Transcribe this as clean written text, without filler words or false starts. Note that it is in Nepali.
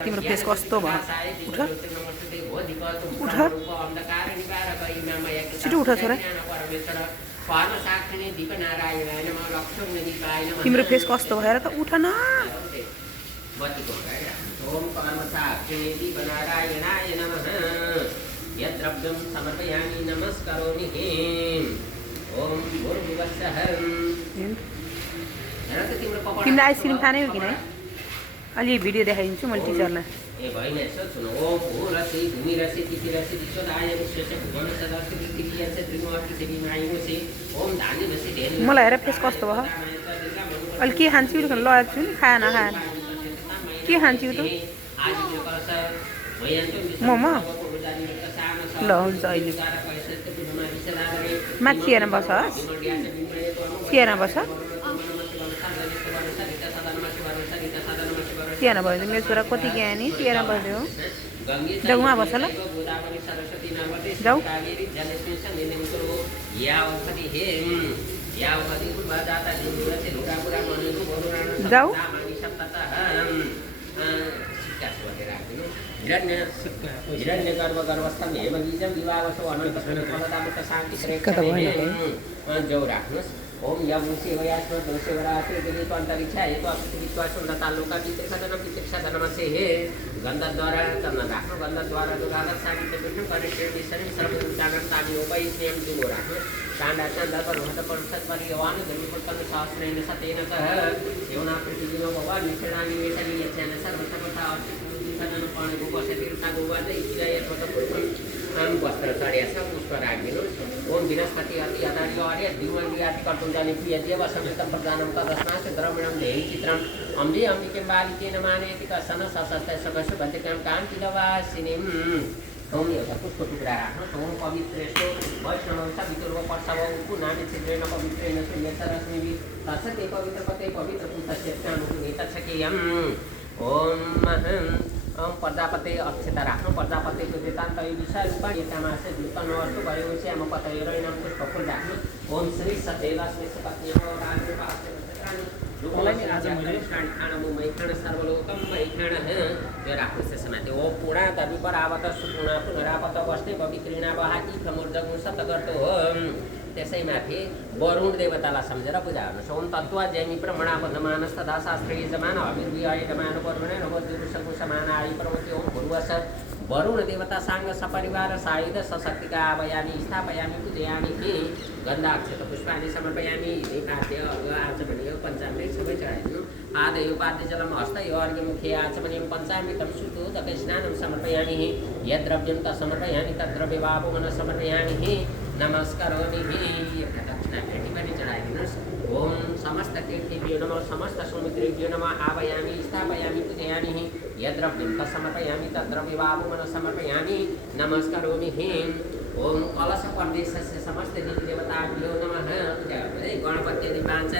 तिम्रो फेस कस्तो भयो उठ उठ छिटो उठ छोरा तिम्रो फेस कस्तो भएर त उठ न यद्रव्यं समर्पयामि नमस्करोमि ओम भूर्भुवस्सः तिमीलाई आइसक्रिम खानै हो कि नै अलि भिडियो देखाइदिन्छु मैले टिचरलाई ए भइन यसो सुन ओम भूरसि भूमिरसि तिथिरसि विश्वदाय विश्वस्य भुवनसदस्य पृथिवीयस्य त्रिगुणस्य ओम धान्यमसि धेनु मलाई हेर फेस कस्तो भयो अलि के खान्छु लगाएको छु नि खाएन खाएन के खान्छु त मोमो ल हुन्छ अहिले माथि चिएर बसोस् चिएर बस चिएर भयो मेरो छोरा कति ज्ञानी चिएर बस्यो जाऊ उहाँ बस ल जाऊ जाऊ हिरण्य गर्भस्थम हेमबीजम विवाहसो अनन्तसमतामुक्त शान्ति जौ राख्नुहोस् ओम यम सेवयास्म दोषेवराते दिलीप अन्तरिक्षा हेतु अपृथ्वीत्वा सुन्नता लोका पितृक्षदनमसे हे गन्धद्वारा चन्दन राख्नु गन्धद्वारा दुर्गाला सामित विष्णु परिश्रेण शरीर सर्वोच्चारण तामियोपै स्नेहम दिगो राख्नु चाण्डा चण्डा पर्वत परिषद परियवान धर्मपुत्तन सहस्रेण सतेन सह यौना पृथ्वीमा भगवान् विषणानि वेशनि यच्छान सर्वसमता सदन पाणी गोपसतीर्था गोवाद इतिराय स्वतपुष्पम वस्त्र चढ्या छ पुष्प राखिदिनुहोस् ओम विनस्पति अति अधार्य अर्य दिवलियाति कर्तुञ्जानि प्रिय देव संयुक्त प्रदानं तदस्मात् द्रविणं देहि चित्रम् अम्बि अम्बिके बालिकेन मानयति कसन सशस्त्र सकसु भद्रकां कान्तिलवासिनीम् ओम एउटा पुष्प टुक्रा राख्नुहोस् ओम पवित्रेषु वैष्णवंश विदुर्व पर्शव पुनानि छिद्रेण पवित्रेण श्रीयस रश्मिभिः तत्सते पवित्रपते पवित्र पुस्तस्य तच्छकेयम् ओम ओम प्रजापति अक्षता राख्नु प्रजापति देतान्त विषय रूपा एतामासे दुतन वस्तु भयो श्याम पतय रैनाम पुष्प फूल राख्नु ओम श्री सदेवास्मि पत्नी राजपास्य लोकलाई आज मैले खाना मैखान सर्वलोकम मैखान त्यो राख्नु त्यसमा त्यो ओ पुणा दवि परावत सुपुणा पुनरावत बस्ने पवित्रीणा बहाकी प्रमोर्जगु सत गर्तो हो त्यसैमाथि वरुण देवतालाई सम्झेर पूजा गर्नुहोस् ओम तत्त्व जैमी प्रमणा बन्धमानस तथा शास्त्रीय जमान अभिर्विय जमान पर्वण नवद्युषको समान आयु प्रवृत्ति ओम भूर्वस वरुण देवता सांग सपरिवार सायुध सशक्तिका आवयामि स्थापयामि पूजयामि गन्धाक्षत पुष्पाणि समर्पयामि निपाद्य आचमनीय पञ्चामृत सबै चढाइदिनु आदयो पाद्य जलम हस्तयो अर्घ्यमुखे आचमनीय पञ्चामृतं शुद्धोदक स्नानं समर्पयामि यद्द्रव्यं तत्समर्पयामि तद्द्रव्यवापमन समर्पयामि नमस्करोमि एउटा दक्षिणा भेटी पनि चढाइदिनुहोस् ओम समस्त तीर्थेभ्यो नमः समस्त समुद्रेभ्यो नमः आवयामि स्थापयामि पूजयामि यद्द्रव्यं तत्समर्पयामि तद्द्रव्यवापमन समर्पयामि नमस्करोमि ओम कलश परदेशस्य समस्त देवी देवताभ्यो नमः गणपति पाञ्च